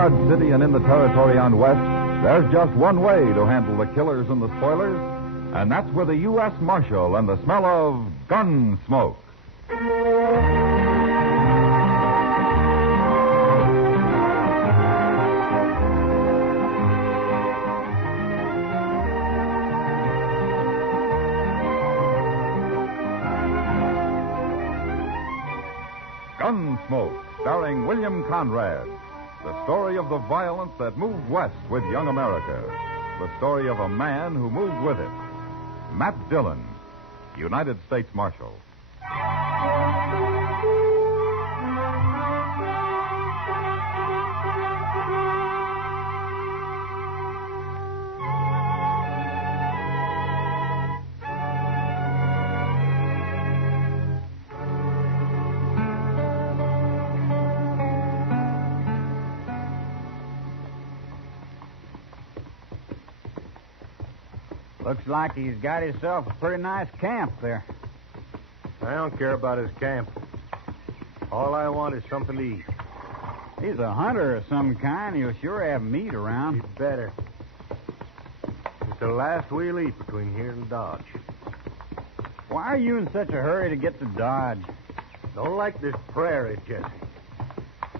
Dodge City and in the territory on West, there's just one way to handle the killers and the spoilers, and that's with a U.S. Marshal and the smell of gun smoke. Gunsmoke, starring William Conrad. The story of the violence that moved west with young America. The story of a man who moved with it. Matt Dillon, United States Marshal. Looks like he's got himself a pretty nice camp there. I don't care about his camp. All I want is something to eat. He's a hunter of some kind. He'll sure have meat around. He'd better. It's the last we'll eat between here and Dodge. Why are you in such a hurry to get to Dodge? Don't like this prairie, Jesse.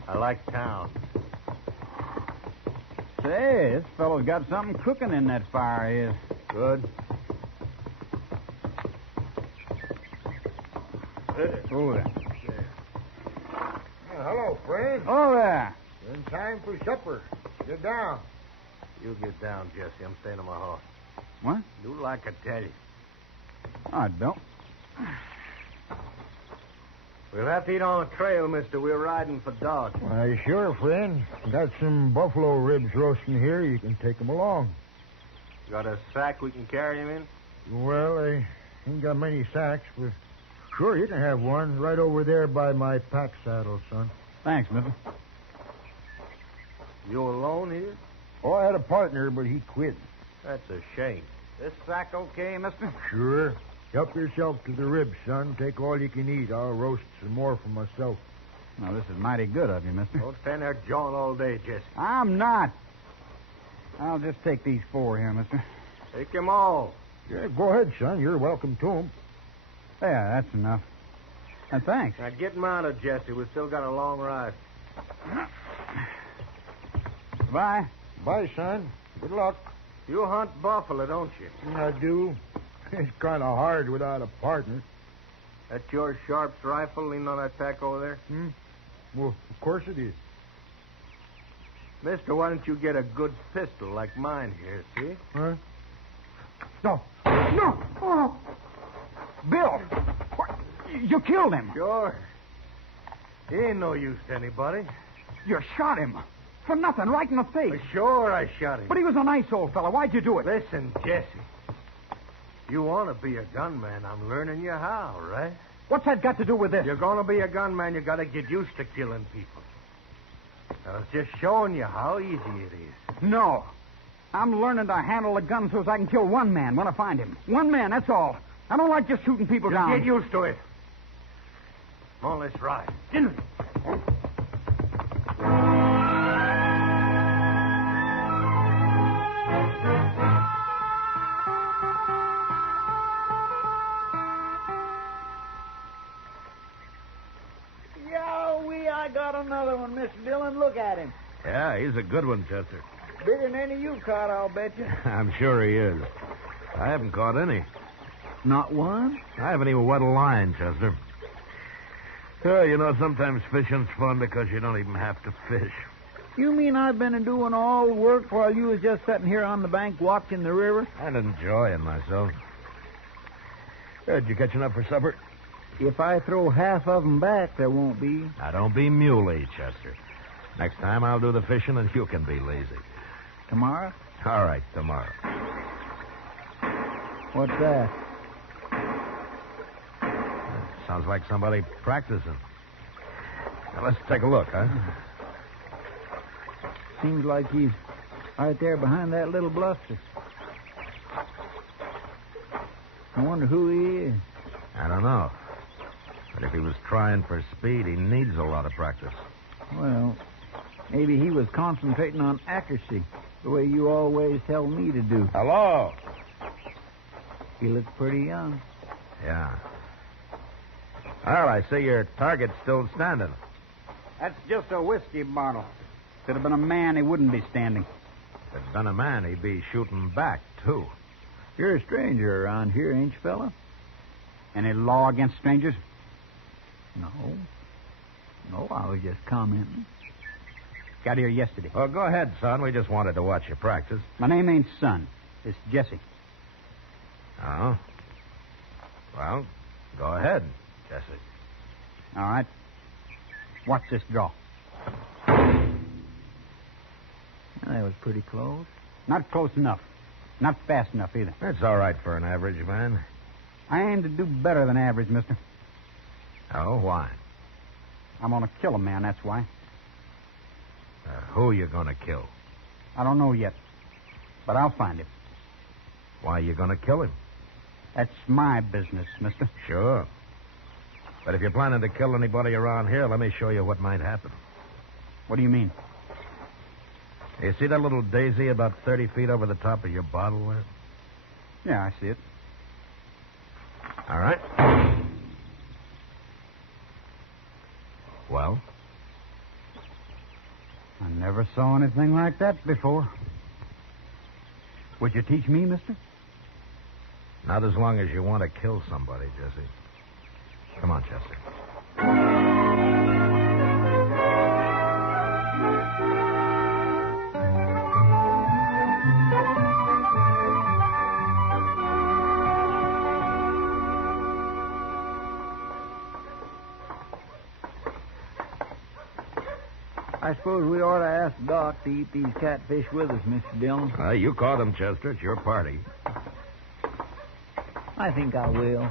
I like town. Say, this fellow's got something cooking in that fire of his. Good. Oh, there. Hello, friend. Oh, there. In time for supper. Get down. You get down, Jesse. I'm staying on my horse. What? Do like I tell you. I don't. We'll have to eat on the trail, mister. We're riding for Dodge. Why, sure, friend. Got some buffalo ribs roasting here. You can take them along. Got a sack we can carry him in? Well, I ain't got many sacks, but sure, you can have one right over there by my pack saddle, son. Thanks, mister. You alone here? Oh, I had a partner, but he quit. That's a shame. This sack okay, mister? Sure. Help yourself to the ribs, son. Take all you can eat. I'll roast some more for myself. Now, this is mighty good of you, mister. Don't stand there jawing all day, Jesse. I'm not. I'll just take these 4 here, mister. Take them all. Yeah, go ahead, son. You're welcome to them. Yeah, that's enough. And thanks. Now get mounted, Jesse. We've still got a long ride. Bye. Bye, son. Good luck. You hunt buffalo, don't you? I do. It's kind of hard without a partner. That's your Sharp's rifle leaning on that pack over there? Well, of course it is. Mister, why don't you get a good pistol like mine here, see? Huh? No. No. Oh. Bill. What? You killed him. Sure. He ain't no use to anybody. You shot him. For nothing, right in the face. Sure, I shot him. But he was a nice old fellow. Why'd you do it? Listen, Jesse. You want to be a gunman. I'm learning you how, right? What's that got to do with this? You're going to be a gunman. You got to get used to killing people. I was just showing you how easy it is. No. I'm learning to handle a gun so as I can kill one man when I find him. One man, that's all. I don't like just shooting people down. Get used to it. Come on, let's ride. I got another one, Mr. Dillon. Look at him. Yeah, he's a good one, Chester. Bigger than any you caught, I'll bet you. I'm sure he is. I haven't caught any. Not one? I haven't even wet a line, Chester. You know, sometimes fishing's fun because you don't even have to fish. You mean I've been doing all the work while you was just sitting here on the bank watching the river? And enjoying myself. Did you catch enough for supper? If I throw half of them back, there won't be. Now, don't be muley, Chester. Next time I'll do the fishing and you can be lazy. Tomorrow? All right, tomorrow. What's that? Sounds like somebody practicing. Now, let's take a look, huh? Seems like he's right there behind that little bluster. I wonder who he is. I don't know. But if he was trying for speed, he needs a lot of practice. Well, Maybe he was concentrating on accuracy, the way you always tell me to do. Hello? He looks pretty young. Yeah. Well, I see your target's still standing. That's just a whiskey bottle. If it had been a man, he wouldn't be standing. If it'd been a man, he'd be shooting back, too. You're a stranger around here, ain't you, fella? Any law against strangers? No. No, I was just commenting. Got here yesterday. Well, go ahead, son. We just wanted to watch you practice. My name ain't Son. It's Jesse. Oh? Well, go ahead, Jesse. All right. Watch this draw. That was pretty close. Not close enough. Not fast enough either. That's all right for an average man. I aim to do better than average, mister. Oh, why? I'm going to kill a man, that's why. Who you going to kill? I don't know yet. But I'll find him. Why you going to kill him? That's my business, mister. Sure. But if you're planning to kill anybody around here, let me show you what might happen. What do you mean? You see that little daisy about 30 feet over the top of your bottle there? Yeah, I see it. All right. Well? I never saw anything like that before. Would you teach me, mister? Not as long as you want to kill somebody, Jesse. Come on, Jesse. I suppose we ought to ask Doc to eat these catfish with us, Mr. Dillon. You caught them, Chester. It's your party. I think I will.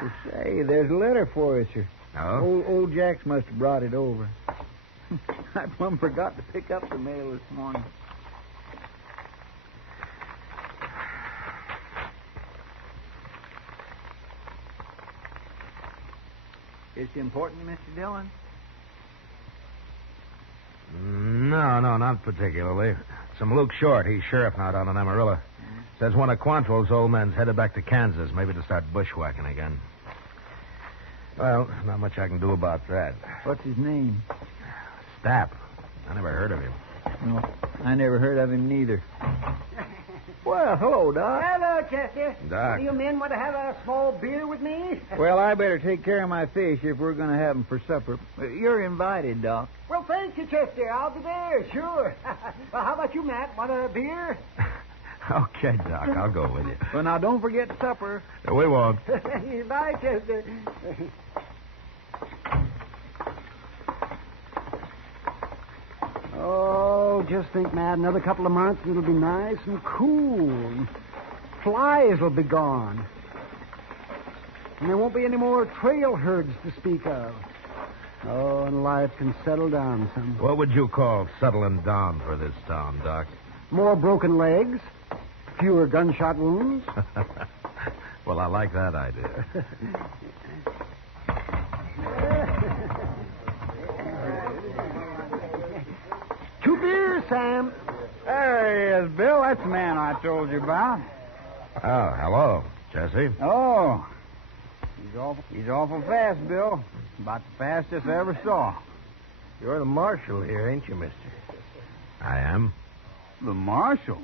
Well, say, there's a letter for us, sir. Oh? Old Jax must have brought it over. I plumb forgot to pick up the mail this morning. It's important, Mr. Dillon? No, not particularly. Some Luke Short. He's sheriff now down in Amarillo. Says one of Quantrill's old men's headed back to Kansas, maybe to start bushwhacking again. Well, not much I can do about that. What's his name? Stapp. I never heard of him. No, I never heard of him neither. Well, hello, Doc. Hello, Chester. Doc. Do you men want to have a small beer with me? Well, I better take care of my fish if we're going to have them for supper. You're invited, Doc. Well, thank you, Chester. I'll be there, sure. Well, how about you, Matt? Want a beer? Okay, Doc, I'll go with you. Well, now, don't forget supper. We won't. Bye, Chester. Oh, just think, Matt, another couple of months and it'll be nice and cool. Flies will be gone. And there won't be any more trail herds to speak of. Oh, and life can settle down some. What would you call settling down for this town, Doc? More broken legs, fewer gunshot wounds. Well, I like that idea. 2 beers, Sam. There he is, Bill. That's the man I told you about. Oh, hello, Jesse. Oh. He's awful fast, Bill. About the fastest I ever saw. You're the marshal here, ain't you, mister? I am. The marshal?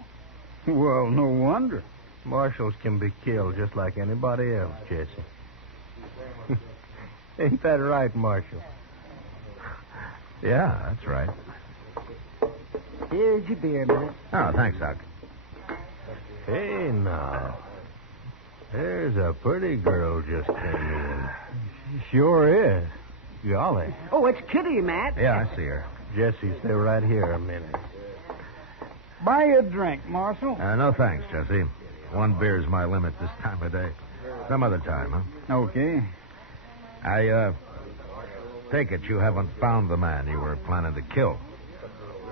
Well, no wonder. Marshals can be killed just like anybody else, Jesse. Ain't that right, Marshal? Yeah, that's right. Here's your beer, Matt. Oh, thanks, Doc. Hey, now. There's a pretty girl just came in. Sure is. Golly. Oh, it's Kitty, Matt. Yeah, I see her. Jesse, stay right here a minute. Buy you a drink, Marshal. No, thanks, Jesse. 1 beer's my limit this time of day. Some other time, huh? Okay. I take it you haven't found the man you were planning to kill.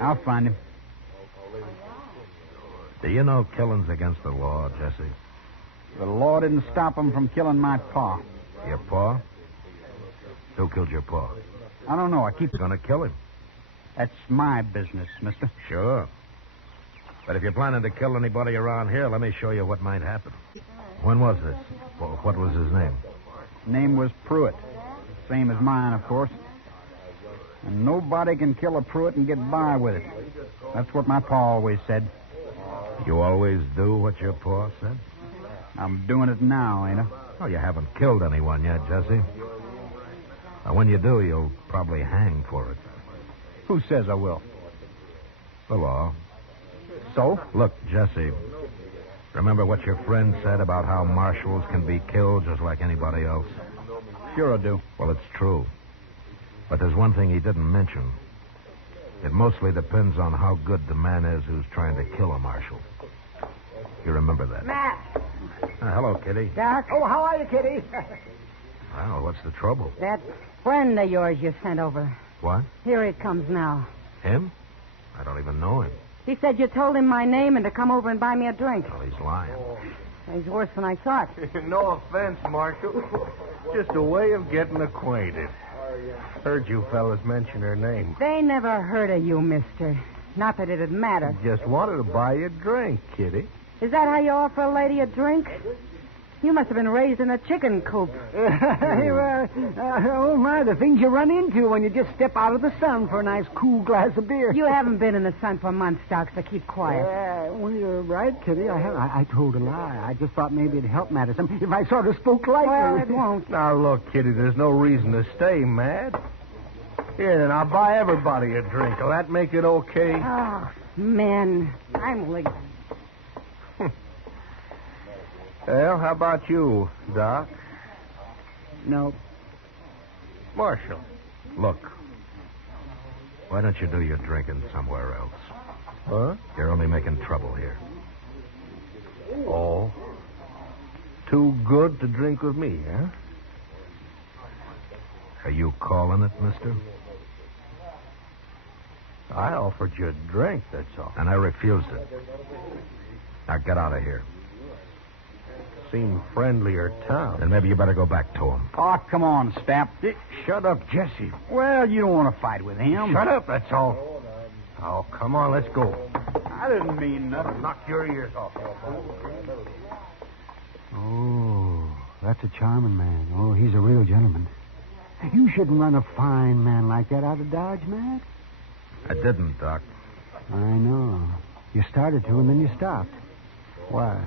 I'll find him. Do you know killing's against the law, Jesse? The law didn't stop him from killing my pa. Your pa? Who killed your pa? I don't know. I keep... You're going to kill him. That's my business, mister. Sure. But if you're planning to kill anybody around here, let me show you what might happen. When was this? Well, what was his name? Name was Pruitt. Same as mine, of course. And nobody can kill a Pruitt and get by with it. That's what my pa always said. You always do what your pa said? I'm doing it now, ain't I? Oh, you haven't killed anyone yet, Jesse. Now, when you do, you'll probably hang for it. Who says I will? The law. So? Look, Jesse, remember what your friend said about how marshals can be killed just like anybody else? Sure I do. Well, it's true. But there's one thing he didn't mention. It mostly depends on how good the man is who's trying to kill a marshal. You remember that? Matt. Hello, Kitty. Doc. Oh, how are you, Kitty? Well, what's the trouble? That friend of yours you sent over. What? Here he comes now. Him? I don't even know him. He said you told him my name and to come over and buy me a drink. Well, he's lying. He's worse than I thought. No offense, Marshal. Just a way of getting acquainted. Heard you fellas mention her name. They never heard of you, mister. Not that it'd matter. Just wanted to buy you a drink, Kitty. Is that how you offer a lady a drink? You must have been raised in a chicken coop. Oh, my, the things you run into when you just step out of the sun for a nice cool glass of beer. You haven't been in the sun for months, Doc, so keep quiet. Well, you're right, Kitty. I told a lie. I just thought maybe it'd help matters if I sort of spoke lightly. Well, it won't. Now, look, Kitty, there's no reason to stay mad. Here, then, I'll buy everybody a drink. Will that make it okay? Oh, men. I'm leaving. Well, how about you, Doc? No. Marshal. Look, why don't you do your drinking somewhere else? Huh? You're only making trouble here. Oh. Too good to drink with me, huh? Are you calling it, mister? I offered you a drink, that's all. And I refused it. Now get out of here. Seem friendlier town. Then maybe you better go back to him. Oh, come on, Stap. Shut up, Jesse. Well, you don't want to fight with him. Shut up, that's all. Oh, come on, let's go. I didn't mean nothing. Knock your ears off. Oh, that's a charming man. Oh, he's a real gentleman. You shouldn't run a fine man like that out of Dodge, Matt. I didn't, Doc. I know. You started to, and then you stopped. Why?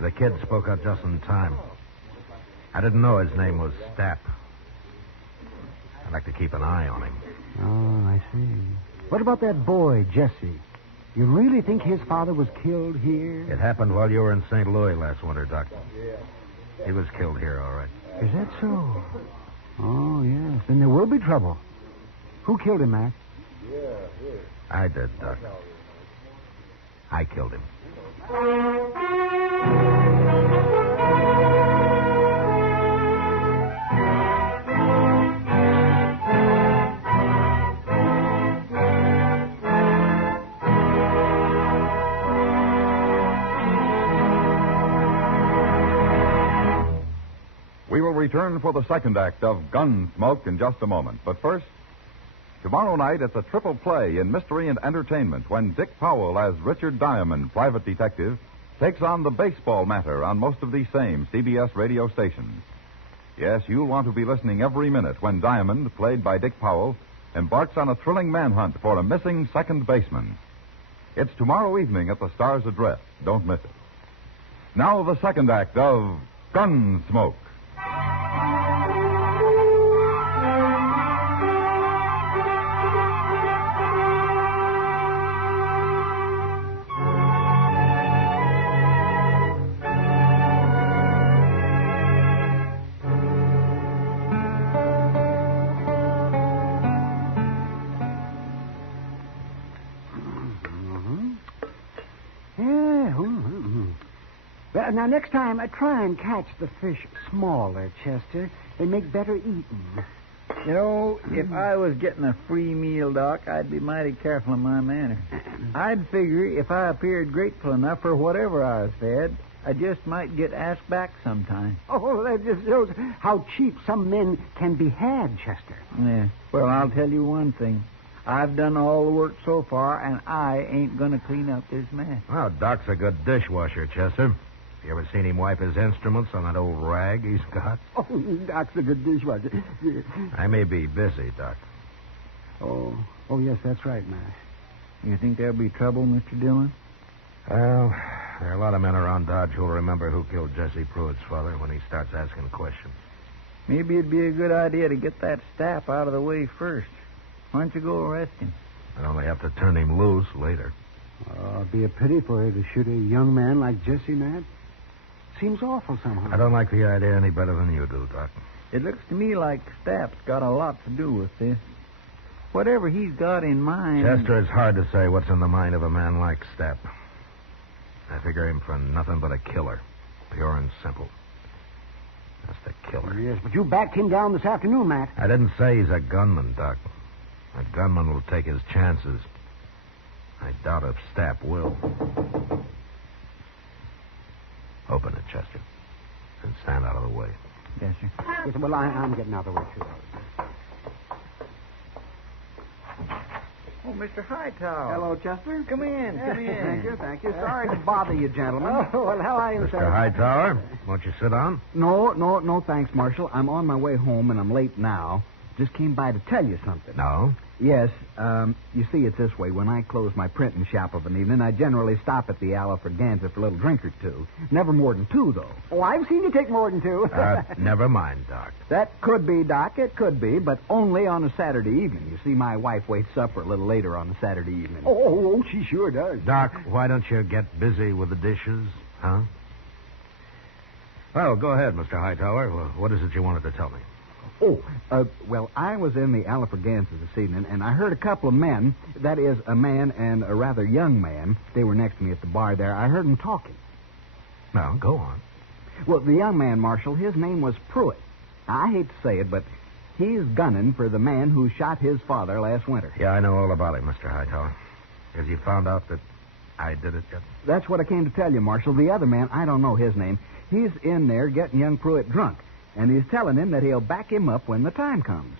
The kid spoke up just in time. I didn't know his name was Stapp. I'd like to keep an eye on him. Oh, I see. What about that boy, Jesse? You really think his father was killed here? It happened while you were in St. Louis last winter, Doc. He was killed here, all right. Is that so? Oh, yes. Then there will be trouble. Who killed him, Mac? I did, Doc. I killed him. We will return for the second act of Gunsmoke in just a moment. But first, tomorrow night it's a triple play in mystery and entertainment when Dick Powell as Richard Diamond, private detective, takes on the baseball matter on most of these same CBS radio stations. Yes, you'll want to be listening every minute when Diamond, played by Dick Powell, embarks on a thrilling manhunt for a missing second baseman. It's tomorrow evening at the Star's Address. Don't miss it. Now the second act of Gunsmoke. Now, next time, try and catch the fish smaller, Chester. They make better eating. You know, if I was getting a free meal, Doc, I'd be mighty careful in my manner. I'd figure if I appeared grateful enough for whatever I was fed, I just might get asked back sometime. Oh, that just shows how cheap some men can be had, Chester. Yeah. Well, I'll tell you one thing. I've done all the work so far, and I ain't going to clean up this mess. Well, Doc's a good dishwasher, Chester. You ever seen him wipe his instruments on that old rag he's got? Oh, Doc's a good dishwasher. I may be busy, Doc. Oh, yes, that's right, Matt. You think there'll be trouble, Mr. Dillon? Well, there are a lot of men around Dodge who'll remember who killed Jesse Pruitt's father when he starts asking questions. Maybe it'd be a good idea to get that staff out of the way first. Why don't you go arrest him? I'd only have to turn him loose later. It'd be a pity for you to shoot a young man like Jesse, Matt. Seems awful somehow. I don't like the idea any better than you do, Doc. It looks to me like Stapp's got a lot to do with this. Whatever he's got in mind... Chester, it's hard to say what's in the mind of a man like Stapp. I figure him for nothing but a killer. Pure and simple. Just a killer. Yes, but you backed him down this afternoon, Matt. I didn't say he's a gunman, Doc. A gunman will take his chances. I doubt if Stapp will. Open it, Chester. And stand out of the way. Yes, sir. Yes, well, I'm getting out of the way, too. Oh, Mr. Hightower. Hello, Chester. Come in. Thank you. Sorry to bother you, gentlemen. Oh, well, how are you, Mr. Hightower, won't you sit down? No, thanks, Marshal. I'm on my way home, and I'm late now. Just came by to tell you something. No? Yes. You see, it's this way. When I close my printing shop of an evening, I generally stop at the Alfraganza for a little drink or two. Never more than two, though. Oh, I've seen you take more than two. Never mind, Doc. That could be, Doc. It could be, but only on a Saturday evening. You see, my wife waits supper a little later on a Saturday evening. Oh, she sure does. Doc, why don't you get busy with the dishes, huh? Well, go ahead, Mr. Hightower. What is it you wanted to tell me? Well, I was in the Alfraganza this evening, and I heard a couple of men, that is, a man and a rather young man, they were next to me at the bar there. I heard them talking. Well, go on. Well, the young man, Marshal, his name was Pruitt. I hate to say it, but he's gunning for the man who shot his father last winter. Yeah, I know all about it, Mr. Hightower. Has you found out that I did it yet? That's what I came to tell you, Marshal. The other man, I don't know his name, he's in there getting young Pruitt drunk. And he's telling him that he'll back him up when the time comes.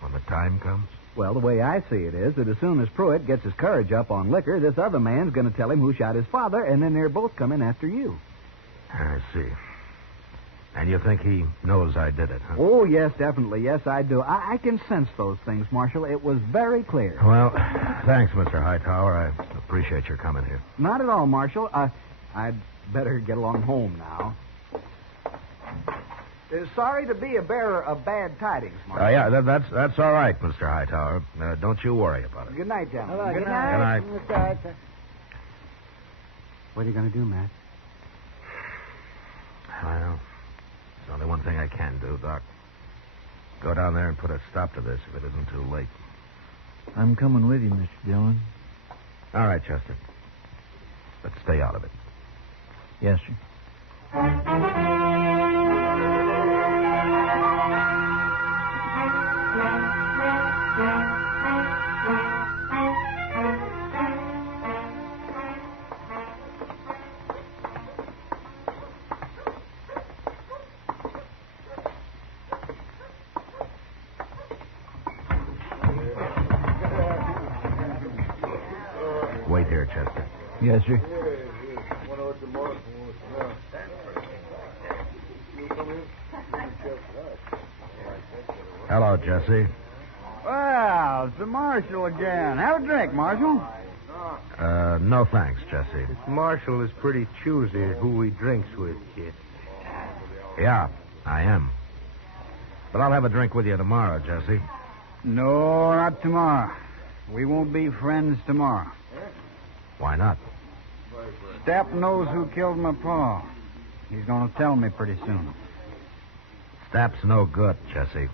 When the time comes? Well, the way I see it is that as soon as Pruitt gets his courage up on liquor, this other man's going to tell him who shot his father, and then they're both coming after you. I see. And you think he knows I did it, huh? Oh, yes, definitely. Yes, I do. I can sense those things, Marshal. It was very clear. Well, thanks, Mr. Hightower. I appreciate your coming here. Not at all, Marshal. I'd better get along home now. Sorry to be a bearer of bad tidings, Marshal. Yeah, that's all right, Mr. Hightower. Don't you worry about it. Good night, gentlemen. Hello, Good good night. night. What are you going to do, Matt? Well, there's only one thing I can do, Doc. Go down there and put a stop to this if it isn't too late. I'm coming with you, Mr. Dillon. All right, Chester. But stay out of it. Yes, sir. Wait here, Chester. Yes, sir. Hello, Jesse. Well, it's the Marshal again. Have a drink, Marshal. No thanks, Jesse. Marshal is pretty choosy who he drinks with, kid. Yeah, I am. But I'll have a drink with you tomorrow, Jesse. No, not tomorrow. We won't be friends tomorrow. Why not? Stapp knows who killed my pa. He's going to tell me pretty soon. Stapp's no good, Jesse.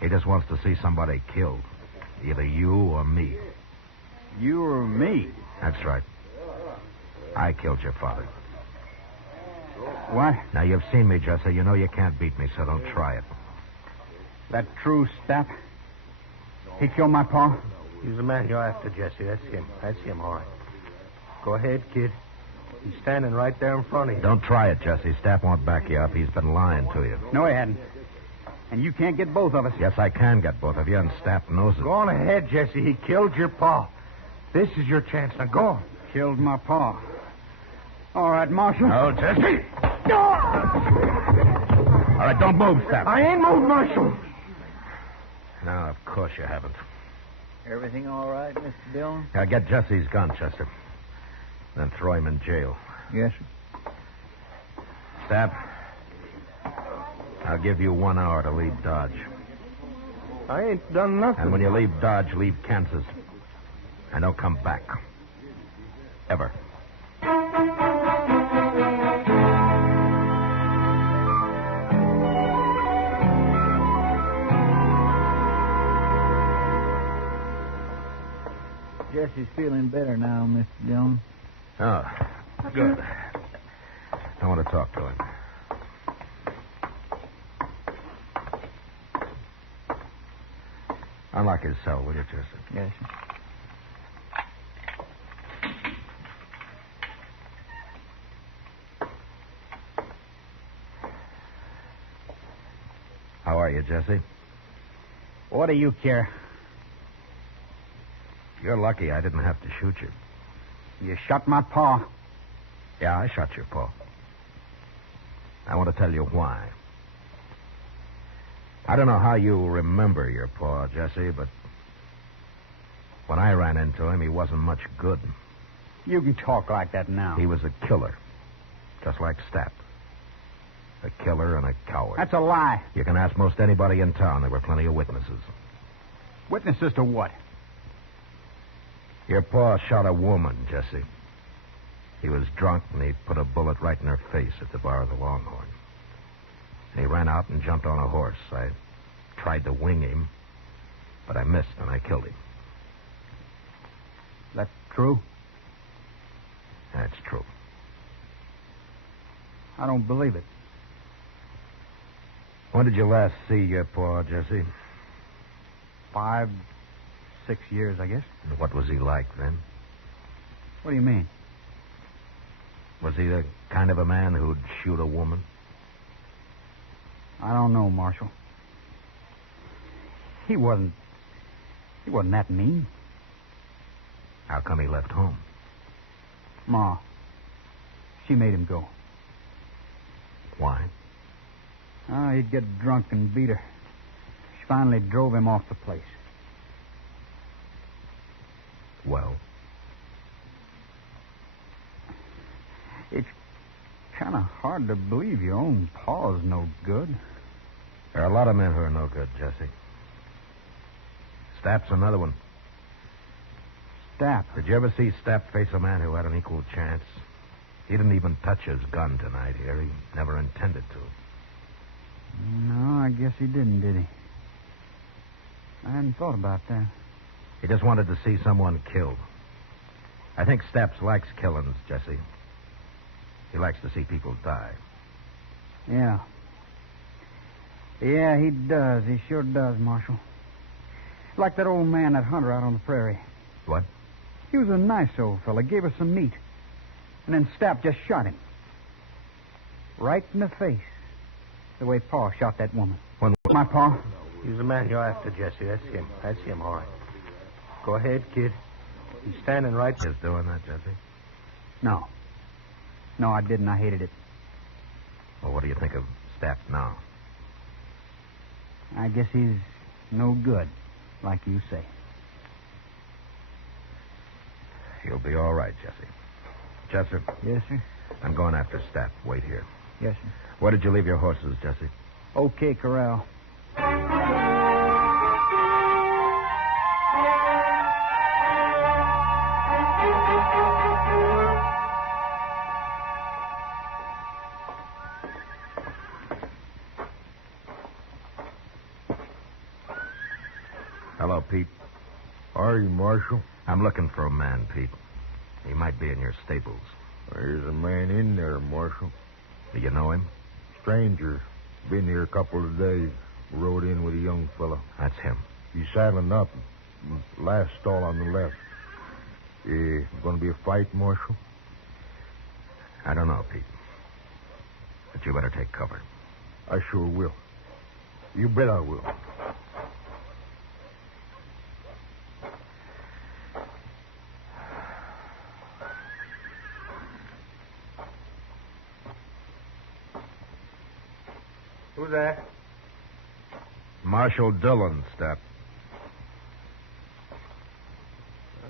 He just wants to see somebody killed. Either you or me. You or me? That's right. I killed your father. What? Now, you've seen me, Jesse. You know you can't beat me, so don't try it. That true, Stapp? He killed my pa? He's the man you're after, Jesse. That's him. All right. Go ahead, kid. He's standing right there in front of you. Don't try it, Jesse. Stapp won't back you up. He's been lying to you. No, he hadn't. And you can't get both of us. Yes, I can get both of you, and Stapp knows it. Go on ahead, Jesse. He killed your pa. This is your chance. Now go on. Killed my pa. All right, Marshal. No, Jesse. All right, don't move, Stapp. I ain't moved, Marshal. No, of course you haven't. Everything all right, Mr. Dillon? Now, get Jesse's gun, Chester. Then throw him in jail. Yes, sir. Stapp, I'll give you 1 hour to leave Dodge. I ain't done nothing. And when you leave Dodge, leave Kansas. And don't come back. Ever. Jesse's feeling better now, Mr. Dillon. Oh, good. I want to talk to him. Unlock his cell, will you, Chester? Yes, sir. How are you, Jesse? What do you care? You're lucky I didn't have to shoot you. You shot my pa. Yeah, I shot your paw. I want to tell you why. I don't know how you remember your paw, Jesse, but when I ran into him, he wasn't much good. You can talk like that now. He was a killer, just like Stapp. A killer and a coward. That's a lie. You can ask most anybody in town. There were plenty of witnesses. Witnesses to what? Your paw shot a woman, Jesse. He was drunk, and he put a bullet right in her face at the bar of the Longhorn. And he ran out and jumped on a horse. I tried to wing him, but I missed, and I killed him. That's true? That's true. I don't believe it. When did you last see your paw, Jesse? 5, 6 years, I guess. And what was he like then? What do you mean? Was he the kind of a man who'd shoot a woman? I don't know, Marshal. He wasn't that mean. How come he left home? Ma. She made him go. Why? He'd get drunk and beat her. She finally drove him off the place. Well? It's kind of hard to believe your own paw's no good. There are a lot of men who are no good, Jesse. Stapp's another one. Stapp? Did you ever see Stapp face a man who had an equal chance? He didn't even touch his gun tonight here. He never intended to. No, I guess he didn't, did he? I hadn't thought about that. He just wanted to see someone killed. I think Stapp likes killings, Jesse. He likes to see people die. Yeah. Yeah, he does. He sure does, Marshal. Like that old man, that hunter out on the prairie. What? He was a nice old fella. Gave us some meat. And then Stapp just shot him. Right in the face. The way Pa shot that woman. When my Pa? He's the man you're after, Jesse. That's him. That's him, all right. Go ahead, kid. He's standing right there. Just doing that, Jesse? No. No, I didn't. I hated it. Well, what do you think of Stapp now? I guess he's no good, like you say. He'll be all right, Jesse. Chester? Yes, sir? I'm going after Stapp. Wait here. Yes, sir. Where did you leave your horses, Jesse? Okay, Corral. Hello, Pete. Are you, Marshal? I'm looking for a man, Pete. He might be in your stables. There's a man in there, Marshal. Do you know him? Stranger. Been here a couple of days. Rode in with a young fellow. That's him. He's saddling up. Last stall on the left. Going to be a fight, Marshal? I don't know, Pete. But you better take cover. I sure will. You bet I will. Who's that? Marshal Dillon, Step.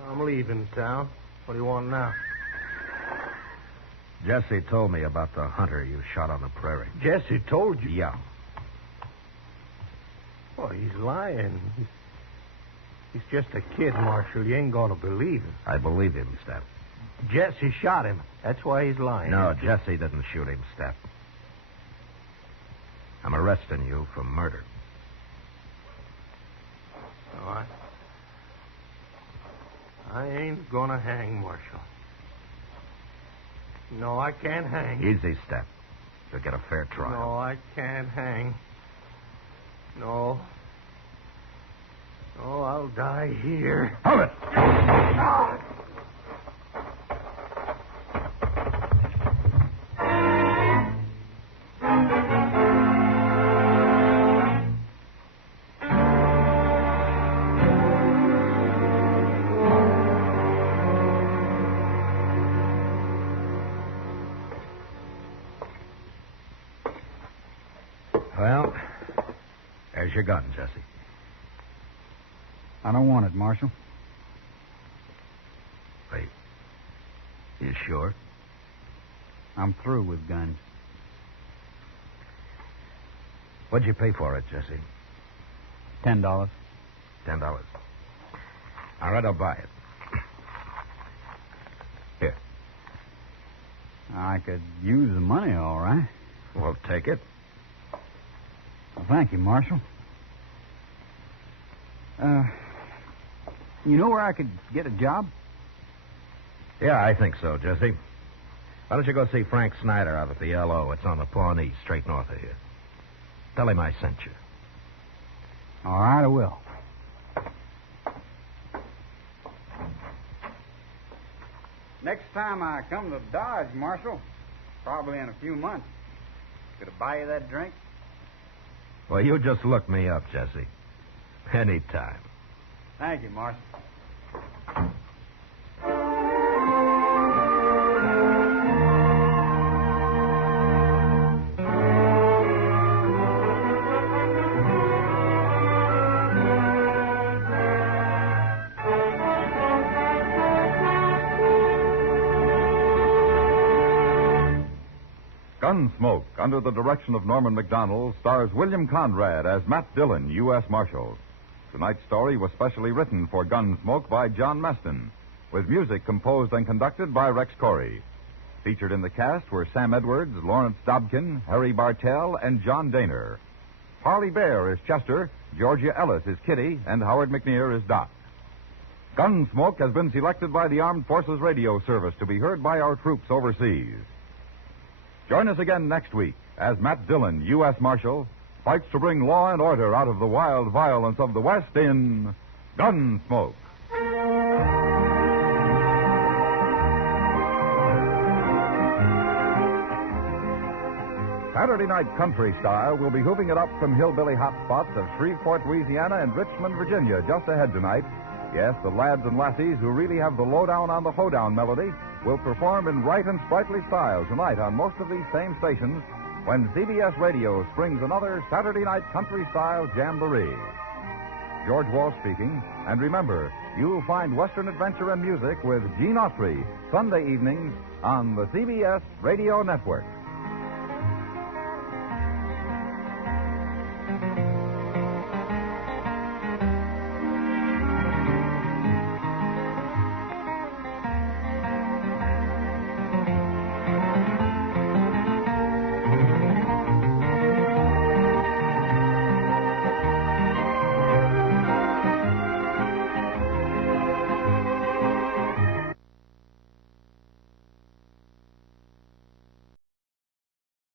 I'm leaving town. What do you want now? Jesse told me about the hunter you shot on the prairie. Jesse told you? Yeah. Oh, he's lying. He's just a kid, Marshal. You ain't going to believe him. I believe him, Step. Jesse shot him. That's why he's lying. No, Jesse didn't shoot him, Step. I'm arresting you for murder. No, I ain't going to hang, Marshal. No, I can't hang. Easy, Step. You'll get a fair trial. No, I can't hang. No. No, I'll die here. Hold it! Well, there's your gun, Jesse. I don't want it, Marshal. Wait. You sure? I'm through with guns. What'd you pay for it, Jesse? $10. $10. All right, I'll buy it. Here. I could use the money, all right. Well, take it. Well, thank you, Marshal. You know where I could get a job? Yeah, I think so, Jesse. Why don't you go see Frank Snyder out at the L.O.? It's on the Pawnee, straight north of here. Tell him I sent you. All right, I will. Next time I come to Dodge, Marshal, probably in a few months, could I buy you that drink? Well, you just look me up, Jesse. Anytime. Thank you, Marshal. Gunsmoke, under the direction of Norman McDonald, stars William Conrad as Matt Dillon, U.S. Marshal. Tonight's story was specially written for Gunsmoke by John Meston, with music composed and conducted by Rex Corey. Featured in the cast were Sam Edwards, Lawrence Dobkin, Harry Bartell, and John Daner. Harley Bear is Chester, Georgia Ellis is Kitty, and Howard McNear is Doc. Gunsmoke has been selected by the Armed Forces Radio Service to be heard by our troops overseas. Join us again next week as Matt Dillon, U.S. Marshal, fights to bring law and order out of the wild violence of the West in Gunsmoke. Saturday Night Country Style will be hooving it up from hillbilly hotspots of Shreveport, Louisiana, and Richmond, Virginia, just ahead tonight. Yes, the lads and lassies who really have the lowdown on the hoedown melody will perform in right and sprightly style tonight on most of these same stations when CBS Radio springs another Saturday Night Country Style Jamboree. George Walsh speaking, and remember, you'll find Western adventure and music with Gene Autry Sunday evenings on the CBS Radio Network.